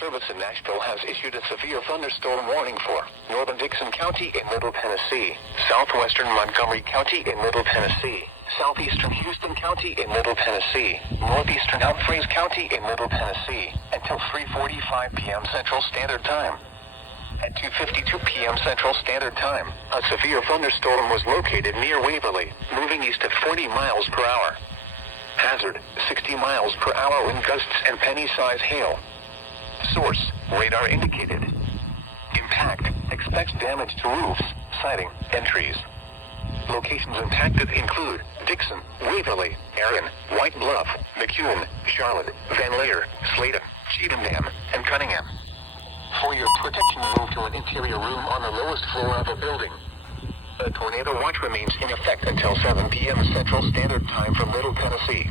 Service in Nashville has issued a severe thunderstorm warning for northern Dixon County in Middle Tennessee, southwestern Montgomery County in Middle Tennessee, southeastern Houston County in Middle Tennessee, northeastern Humphreys County in Middle Tennessee, until 3:45 p.m. Central Standard Time. At 2:52 p.m. Central Standard Time, a severe thunderstorm was located near Waverly, moving east at 40 miles per hour. Hazard, 60 miles per hour wind gusts and penny-size hail. Source, radar indicated. Impact, expects damage to roofs, siding, and trees. Locations impacted include Dixon, Waverly, Erin, White Bluff, McEwen, Charlotte, Van Laer, Sladen, Cheatham Dam, and Cunningham. For your protection, move to an interior room on the lowest floor of a building. A tornado watch remains in effect until 7 p.m. Central Standard Time for Middle Tennessee.